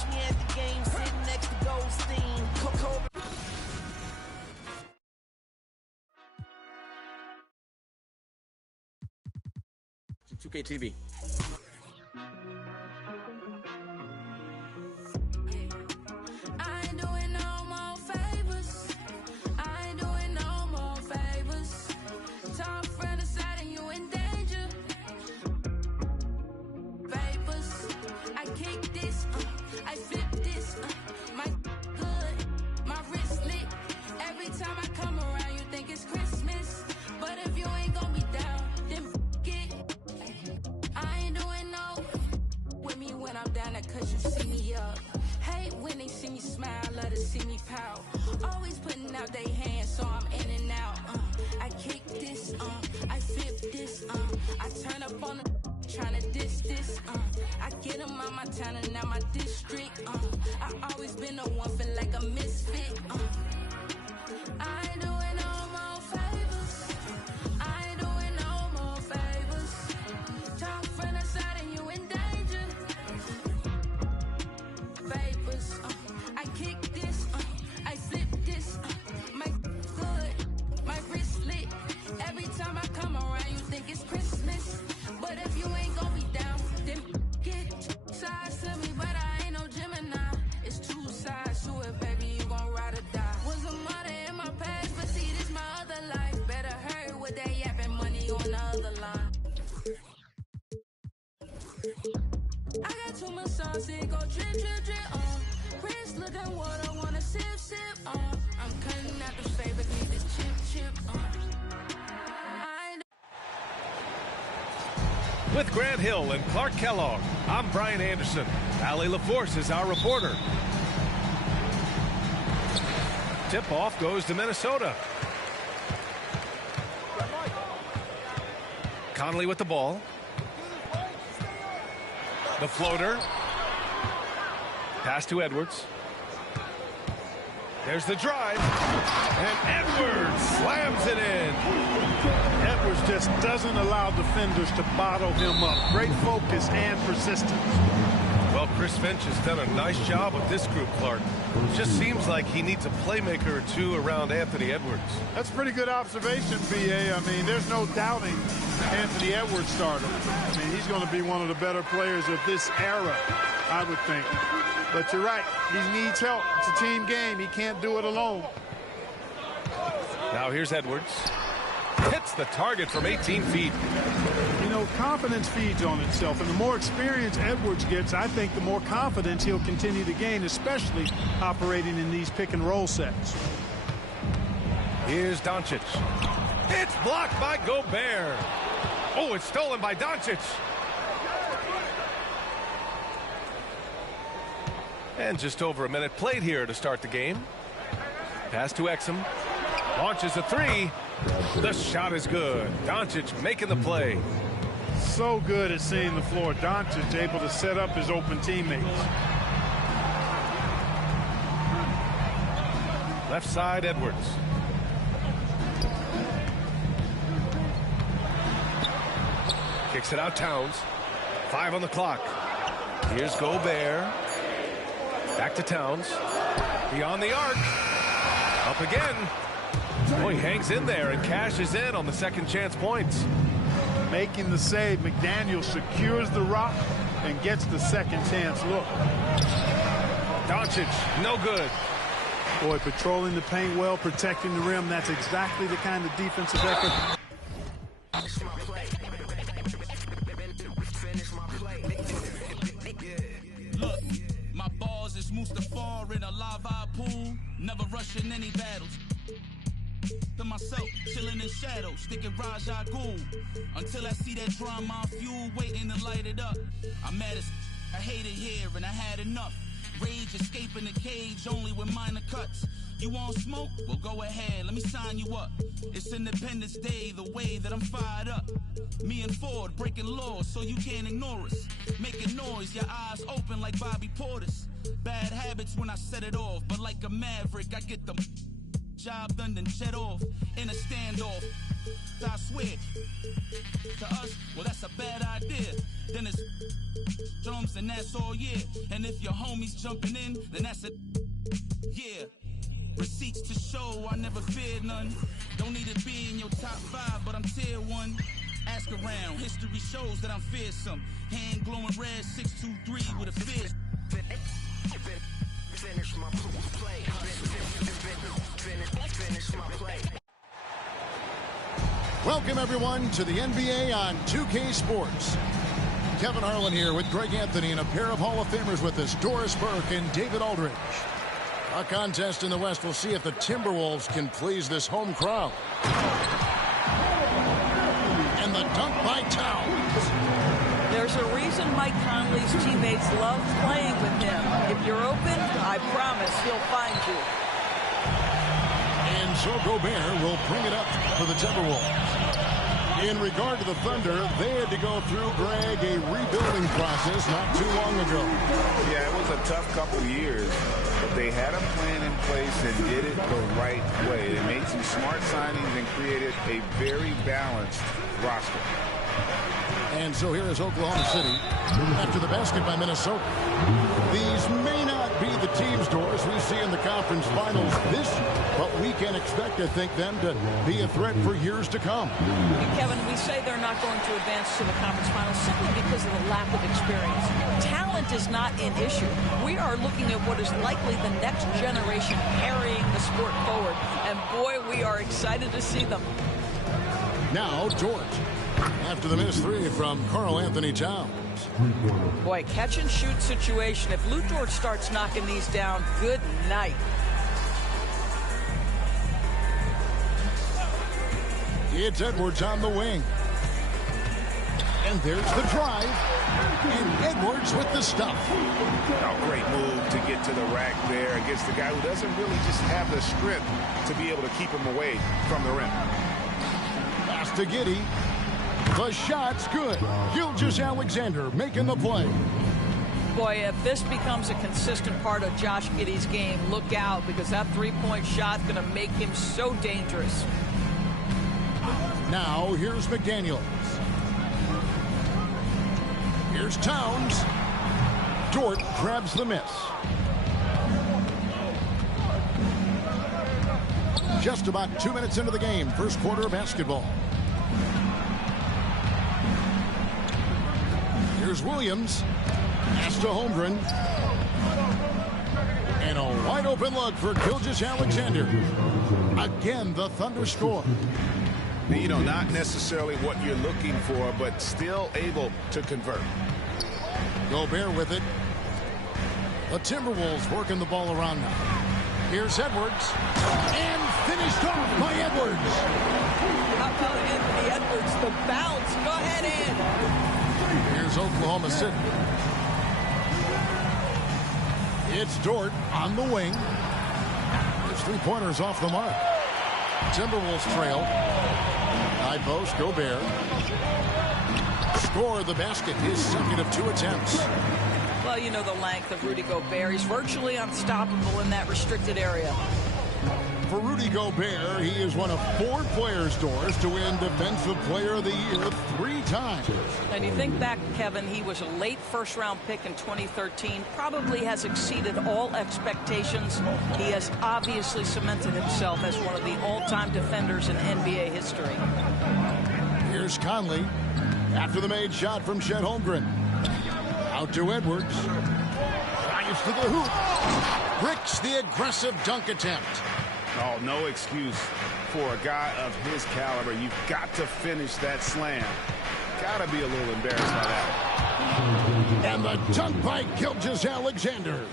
Catch me at the game, sitting next to Goldstein. Kobe. 2K TV. Cause you see me up. Hate when they see me smile, love to see me pout. Always putting out they hands, so I'm in and out. I kick this, I flip this, I turn up on the tryna diss this, I get them out my town and now my district, I always been the one feel like a misfit, I ain't doing no more favors, I ain't doing no more favors. Talk from the side and you in danger. Vapors, I kick this, I flip this, my good, my wrist lit. Every time I come around, you think it's Christmas. But if you ain't gon' be down, then get sides to me. But I ain't no Gemini. It's two sides to it, baby. You gon' ride or die. Was a mother in my past, but see, this my other life. Better hurry with that yapping, money on the other line. I got too much sauce, it go drip, drip, drip on. Wrist looking water, wanna sip, sip on. I'm cutting out the favorite, need this chip, chip on. With Grant Hill and Clark Kellogg, I'm Brian Anderson. Allie LaForce is our reporter. Tip-off goes to Minnesota. Conley with the ball. The floater. Pass to Edwards. There's the drive. And Edwards slams it in. Edwards just doesn't allow defenders to bottle him up. Great focus and persistence. Well, Chris Finch has done a nice job with this group, Clark. It just seems like he needs a playmaker or two around Anthony Edwards. That's a pretty good observation, B.A. I mean, there's no doubting Anthony Edwards started. I mean, he's going to be one of the better players of this era, I would think. But you're right. He needs help. It's a team game. He can't do it alone. Now here's Edwards. Hits the target from 18 feet. You know, confidence feeds on itself, and the more experience Edwards gets, I think the more confidence he'll continue to gain, especially operating in these pick-and-roll sets. Here's Doncic. It's blocked by Gobert. Oh, it's stolen by Doncic. And just over a minute played here to start the game. Pass to Exum. Launches a three. The shot is good. Doncic making the play. So good at seeing the floor. Doncic able to set up his open teammates. Left side, Edwards. Kicks it out, Towns. 5 on the clock. Here's Gobert. Back to Towns. Beyond the arc. Up again. Oh, he hangs in there and cashes in on the second chance points. Making the save, McDaniel secures the rock and gets the second chance look. Doncic, no good. Boy, patrolling the paint well, protecting the rim. That's exactly the kind of defensive effort. Look, my balls is Mustafar in a lava pool, never rushing any battles. To myself, chilling in shadow, sticking Raja Ghul. Until I see that drama fuel waiting to light it up. I'm mad as I hate it here and I had enough. Rage escaping the cage only with minor cuts. You want smoke? Well, go ahead, let me sign you up. It's Independence Day, the way that I'm fired up. Me and Ford breaking laws so you can't ignore us. Making noise, your eyes open like Bobby Portis. Bad habits when I set it off, but like a maverick, I get them job done, then jet off in a standoff. I swear. To us, well, that's a bad idea. Then it's drums and that's all year. And if your homie's jumping in, then that's a yeah. Receipts to show, I never feared none. Don't need to be in your top 5, but I'm tier 1. Ask around, history shows that I'm fearsome. Hand glowing red, 623 with a fist. Finish my play. Finish my play. Welcome, everyone, to the NBA on 2K Sports. Kevin Harlan here with Greg Anthony and a pair of Hall of Famers with us, Doris Burke and David Aldridge. Our contest in the West will see if the Timberwolves can please this home crowd. And the dunk by Towns. There's a reason Mike Conley's teammates love playing with him. If you're open, I promise he'll find you. And so Gobert will bring it up for the Timberwolves. In regard to the Thunder, they had to go through, Greg, a rebuilding process not too long ago. Yeah, it was a tough couple years, but they had a plan in place and did it the right way. They made some smart signings and created a very balanced roster. And so here is Oklahoma City after the basket by Minnesota. These may not be the teams, Doris, we see in the conference finals this year, but we can expect, I think, them to be a threat for years to come. Kevin, we say they're not going to advance to the conference finals simply because of the lack of experience. Talent is not an issue. We are looking at what is likely the next generation carrying the sport forward, and boy, we are excited to see them. Now, Dort. After the missed three from Karl Anthony Towns. Boy, catch and shoot situation. If Lou Dort starts knocking these down, good night. It's Edwards on the wing. And there's the drive. And Edwards with the stuff. A great move to get to the rack there against the guy who doesn't really just have the strength to be able to keep him away from the rim. Pass to Giddey. The shot's good. Gilgeous-Alexander making the play. Boy, if this becomes a consistent part of Josh Giddey's game, look out, because that three-point shot's going to make him so dangerous. Now, here's McDaniels. Here's Towns. Dort grabs the miss. Just about 2 minutes into the game, first quarter of basketball. Here's Williams. Pass to Holmgren. And a wide open look for Gilgeous-Alexander. Again, the Thunder score. You know, not necessarily what you're looking for, but still able to convert. Gobert with it. The Timberwolves working the ball around now. Here's Edwards. And finished off by Edwards. How about Anthony Edwards? The bounce. Go ahead, Ed. Here's Oklahoma City. It's Dort on the wing. His three-pointers off the mark. Timberwolves trail. High post, Gobert. Score the basket, his second of 2 attempts. Well, you know the length of Rudy Gobert. He's virtually unstoppable in that restricted area. For Rudy Gobert, he is one of 4 players, Doris, to win Defensive Player of the Year 3 times. And you think back, Kevin, he was a late first-round pick in 2013, probably has exceeded all expectations. He has obviously cemented himself as one of the all-time defenders in NBA history. Here's Conley after the made shot from Chet Holmgren. Out to Edwards. Drives to the hoop. Bricks the aggressive dunk attempt. Oh, no excuse for a guy of his caliber. You've got to finish that slam. Got to be a little embarrassed by that. And the dunk by Gilgeous-Alexander.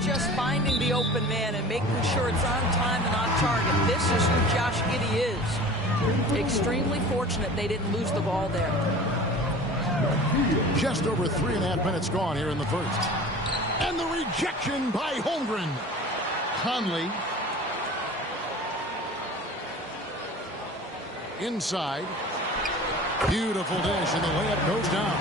Just finding the open man and making sure it's on time and on target. This is who Josh Giddey is. Extremely fortunate they didn't lose the ball there. Just over 3.5 minutes gone here in the first. And the rejection by Holmgren. Conley. Inside. Beautiful dish, and the layup goes down.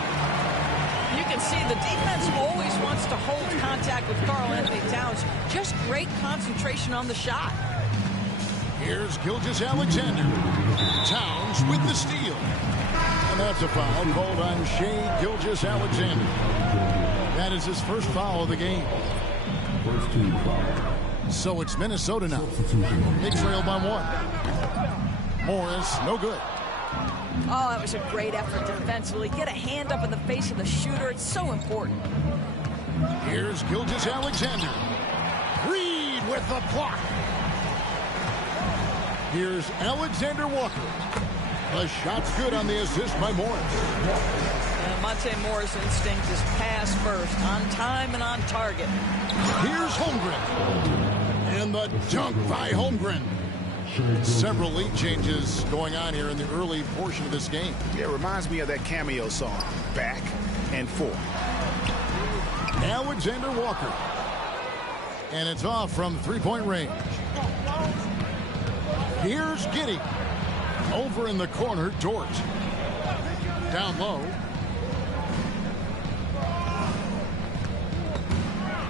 You can see the defense always wants to hold contact with Karl Anthony Towns. Just great concentration on the shot. Here's Gilgeous-Alexander. Towns with the steal. And that's a foul called on Shai Gilgeous-Alexander. That is his first foul of the game. So it's Minnesota now. They trail by 1. Morris, no good. Oh, that was a great effort defensively. Get a hand up in the face of the shooter. It's so important. Here's Gilgeous-Alexander. Reed with the block. Here's Alexander Walker. The shot's good on the assist by Morris. Monte Morris' instinct is pass first, on time and on target. Here's Holmgren. And the dunk by Holmgren. Several lead changes going on here in the early portion of this game. Yeah, it reminds me of that Cameo song, Back and Forth. Alexander Walker. And it's off from three-point range. Here's Giddey. Over in the corner, Dort. Down low.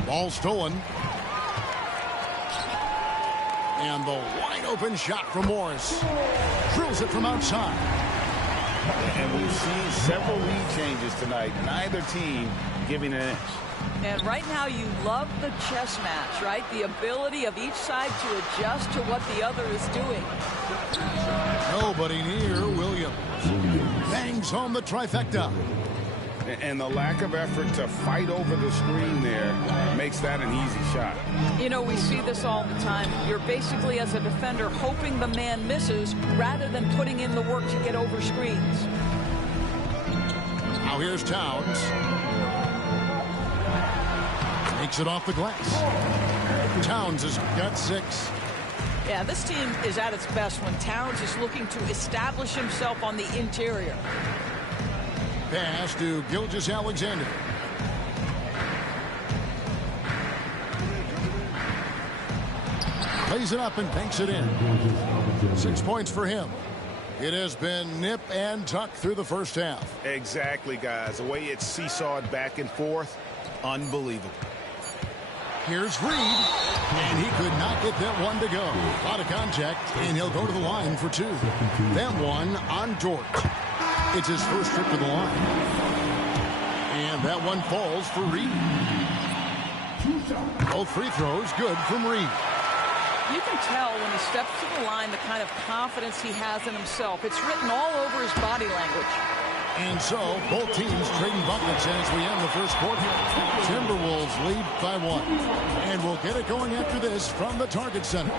Ball stolen. And the wide open shot from Morris. Drills it from outside. And we've seen several lead changes tonight. Neither team giving an inch. And right now you love the chess match, right? The ability of each side to adjust to what the other is doing. Nobody near Williams. Bangs home the trifecta. And the lack of effort to fight over the screen there makes that an easy shot. You know, we see this all the time. You're basically, as a defender, hoping the man misses rather than putting in the work to get over screens. Now here's Towns. Makes it off the glass. Towns has got 6. Yeah, this team is at its best when Towns is looking to establish himself on the interior. Pass to Gilgeous-Alexander. Plays it up and banks it in. 6 points for him. It has been nip and tuck through the first half. Exactly, guys. The way it's seesawed back and forth, unbelievable. Here's Reed, and he could not get that one to go. Out of contact, and he'll go to the line for 2. That one on Dort. It's his first trip to the line. And that one falls for Reed. Both free throws good from Reed. You can tell when he steps to the line the kind of confidence he has in himself. It's written all over his body language. And so, both teams trading buckets as we end the first quarter. Timberwolves lead by 1. And we'll get it going after this from the Target Center.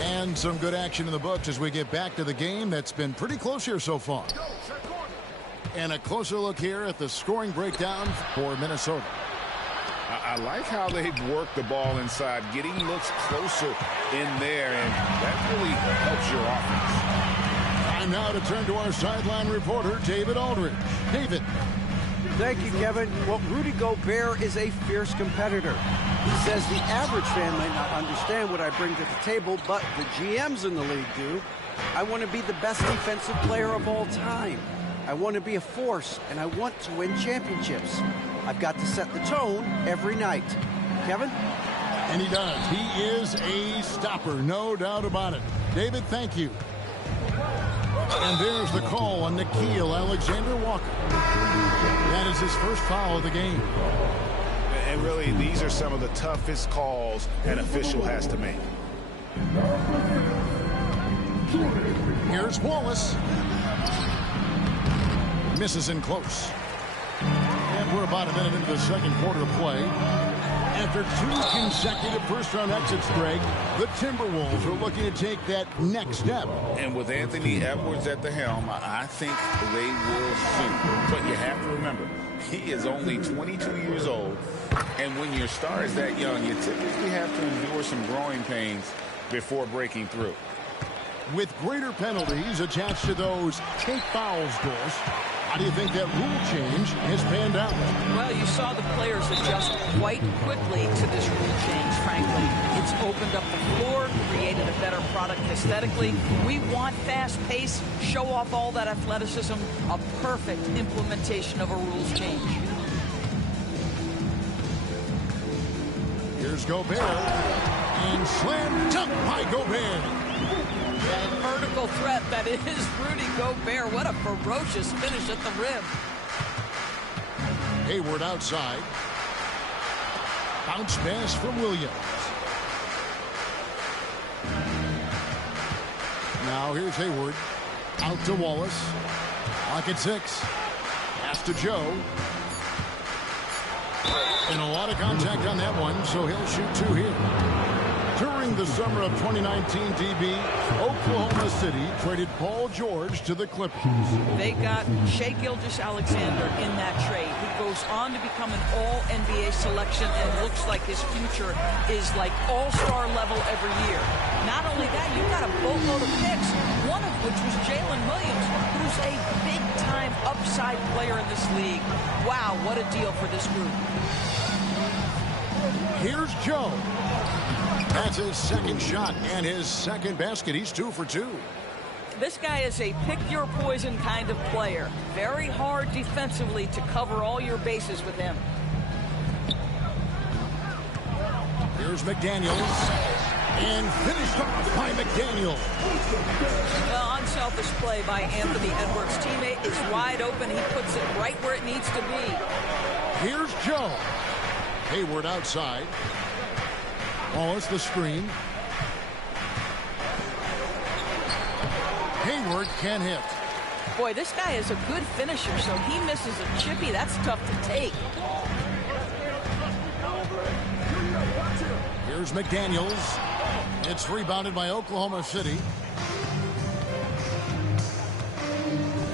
And some good action in the books as we get back to the game that's been pretty close here so far. And a closer look here at the scoring breakdown for Minnesota. I like how they've worked the ball inside, getting looks closer in there, and that really helps your offense. Time now to turn to our sideline reporter, David Aldridge. David. Thank you, Kevin. Well, Rudy Gobert is a fierce competitor. He says the average fan might not understand what I bring to the table, but the GMs in the league do. I want to be the best defensive player of all time. I want to be a force, and I want to win championships. I've got to set the tone every night. Kevin? And he does. He is a stopper, no doubt about it. David, thank you. And there's the call on Nickeil Alexander-Walker. That is his first foul of the game. And really, these are some of the toughest calls an official has to make. Here's Wallace. Misses in close. And we're about a minute into the second quarter of play. After 2 consecutive first-round exits, Greg, the Timberwolves are looking to take that next step. And with Anthony Edwards at the helm, I think they will soon. But you have to remember, he is only 22 years old. And when your star is that young, you typically have to endure some growing pains before breaking through. With greater penalties attached to those take fouls, Doris, how do you think that rule change has panned out? Well, you saw the players adjust quite quickly to this rule change, frankly. It's opened up the floor, created a better product aesthetically. We want fast pace, show off all that athleticism, a perfect implementation of a rules change. Here's Gobert, and slam dunk by Gobert. That vertical threat that is Rudy Gobert. What a ferocious finish at the rim. Hayward outside. Bounce pass from Williams. Now here's Hayward. Out to Wallace. Clock at 6. Pass to Joe. And a lot of contact on that one, so he'll shoot 2 here. During the summer of 2019, DB, Oklahoma City traded Paul George to the Clippers. They got Shai Gilgeous-Alexander in that trade. He goes on to become an all-NBA selection and looks like his future is like all-star level every year. Not only that, you got a boatload of picks, one of which was Jalen Williams, who's a big-time upside player in this league. Wow, what a deal for this group. Here's Joe. That's his second shot and his second basket. He's 2 for 2. This guy is a pick-your-poison kind of player. Very hard defensively to cover all your bases with him. Here's McDaniels. And finished off by McDaniels. Well, unselfish play by Anthony Edwards. Teammate is wide open. He puts it right where it needs to be. Here's Joe. Hayward outside. Wallace the screen. Hayward can hit. Boy, this guy is a good finisher, so he misses a chippy. That's tough to take. Here's McDaniels. It's rebounded by Oklahoma City.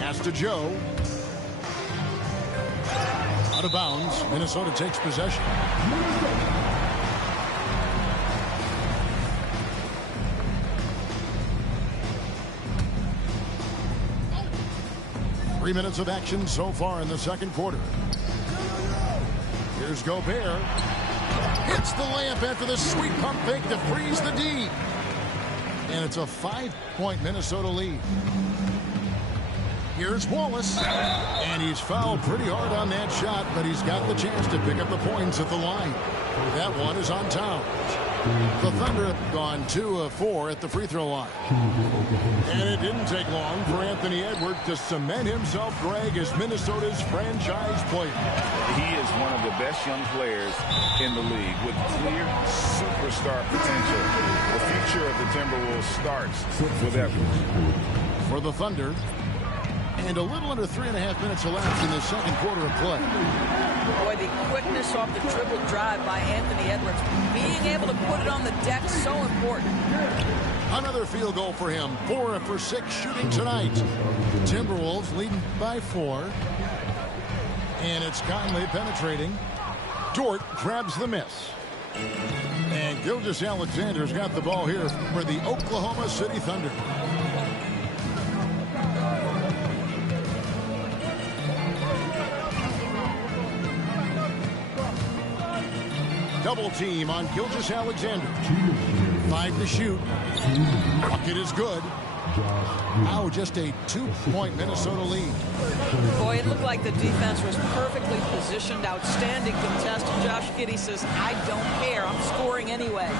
Pass to Joe. Out of bounds. Minnesota takes possession. 3 minutes of action so far in the second quarter. Here's Gobert. Hits the layup after the sweet pump fake to freeze the D. And it's a 5-point Minnesota lead. Here's Wallace. And he's fouled pretty hard on that shot, but he's got the chance to pick up the points at the line. That one is on Towns. The Thunder have gone 2 of 4 at the free throw line. And it didn't take long for Anthony Edwards to cement himself, Greg, as Minnesota's franchise player. He is one of the best young players in the league with clear superstar potential. The future of the Timberwolves starts with Edwards. For the Thunder, and a little under 3.5 minutes elapsed in the second quarter of play. Boy, the quickness off the dribble drive by Anthony Edwards. Being able to put it on the deck, so important. Another field goal for him. 4 for 6 shooting tonight. Timberwolves leading by 4. And it's Conley penetrating. Dort grabs the miss. And Gilgeous-Alexander's got the ball here for the Oklahoma City Thunder. Double team on Gilgeous-Alexander. 5 to shoot. Bucket is good. Now just a 2-point Minnesota lead. Boy, it looked like the defense was perfectly positioned. Outstanding contest. Josh Giddey says, I don't care. I'm scoring anyway.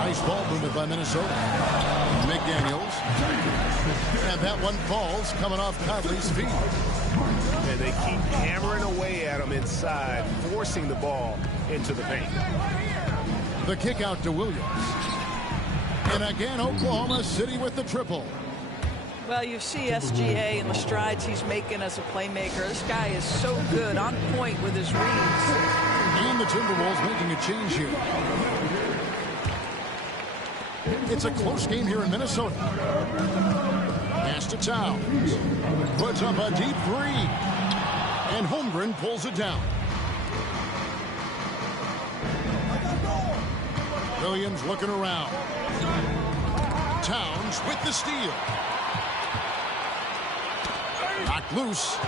Nice ball movement by Minnesota. McDaniels. And that one falls coming off Conley's feet. And they keep hammering away at him inside, forcing the ball into the paint. The kick out to Williams. And again, Oklahoma City with the triple. Well, you see SGA and the strides he's making as a playmaker. This guy is so good, on point with his reads. And the Timberwolves making a change here. It's a close game here in Minnesota. Pass to Towns. Puts up a deep 3. And Holmgren pulls it down. Williams looking around. Towns with the steal. Knocked loose.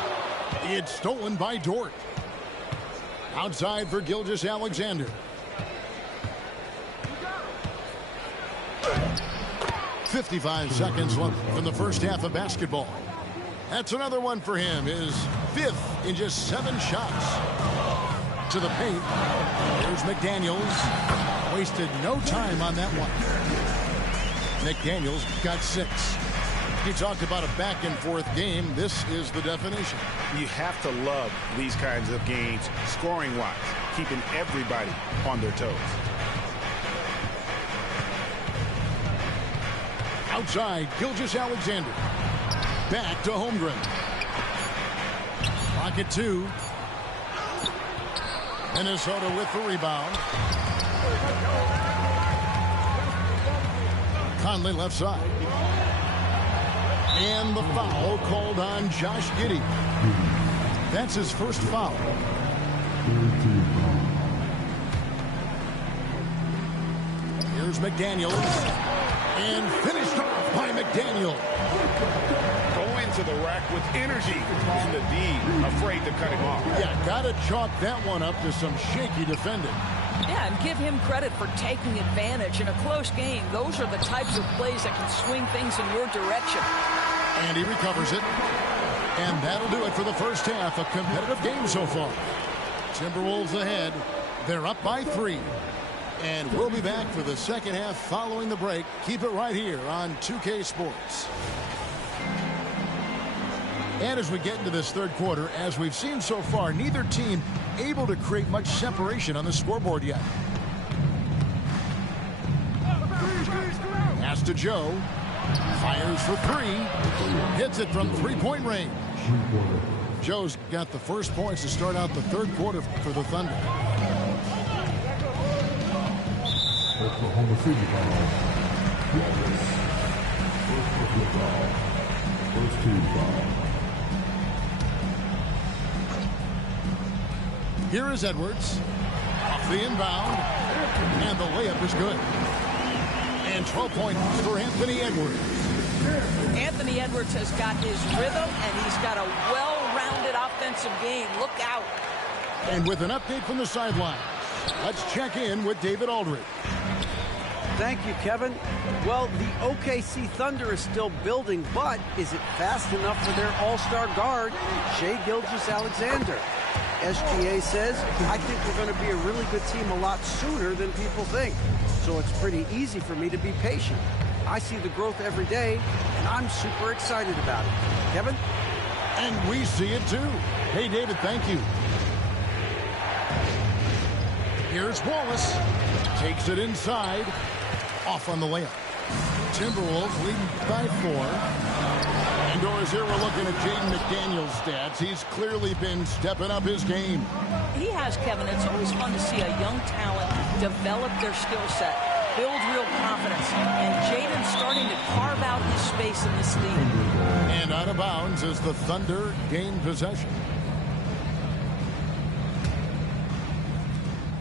It's stolen by Dort. Outside for Gilgeous-Alexander. 55 seconds from the first half of basketball. That's another one for him. His 5th in just 7 shots. To the paint. Here's McDaniels. Wasted no time on that one. McDaniels got 6. He talked about a back-and-forth game. This is the definition. You have to love these kinds of games, scoring-wise, keeping everybody on their toes. Outside, Gilgeous-Alexander. Back to Holmgren. Pocket 2. Minnesota with the rebound. Conley left side. And the foul called on Josh Giddey. That's his first foul. Here's McDaniels. And finished off by McDaniel. Go into the rack with energy and the D afraid to cut him off. Yeah, got to chalk that one up to some shaky defending. Yeah, and give him credit for taking advantage in a close game. Those are the types of plays that can swing things in your direction. And he recovers it. And that'll do it for the first half. A competitive game so far. Timberwolves ahead. They're up by 3. And we'll be back for the second half following the break. Keep it right here on 2K Sports. And as we get into this third quarter, as we've seen so far, neither team able to create much separation on the scoreboard yet. Pass to Joe. Fires for 3. Hits it from 3-point range. Joe's got the first points to start out the third quarter for the Thunder. Oklahoma City foul. First team foul. Here is Edwards. Off the inbound. And the layup is good. And 12 points for Anthony Edwards. Anthony Edwards has got his rhythm, and he's got a well-rounded offensive game. Look out. And with an update from the sidelines, let's check in with David Aldridge. Thank you, Kevin. Well, the OKC Thunder is still building, but is it fast enough for their all-star guard, Shai Gilgeous-Alexander? SGA says, I think we're going to be a really good team a lot sooner than people think. So it's pretty easy for me to be patient. I see the growth every day, and I'm super excited about it. Kevin? And we see it too. Hey, David, thank you. Here's Wallace. Takes it inside. Off on the layup. Timberwolves leading by 4. Indoors here, we're looking at Jaden McDaniels' stats. He's clearly been stepping up his game. He has, Kevin. It's always fun to see a young talent develop their skill set, build real confidence, and Jaden's starting to carve out his space in this league. And out of bounds as the Thunder gain possession.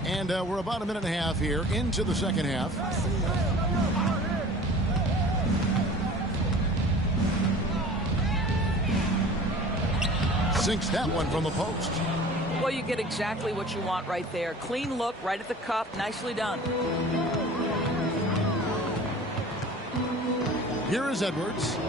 And we're about a minute and a half here into the second half. Sinks that one from the post. Well, you get exactly what you want right there. Clean look, right at the cup. Nicely done. Here is Edwards.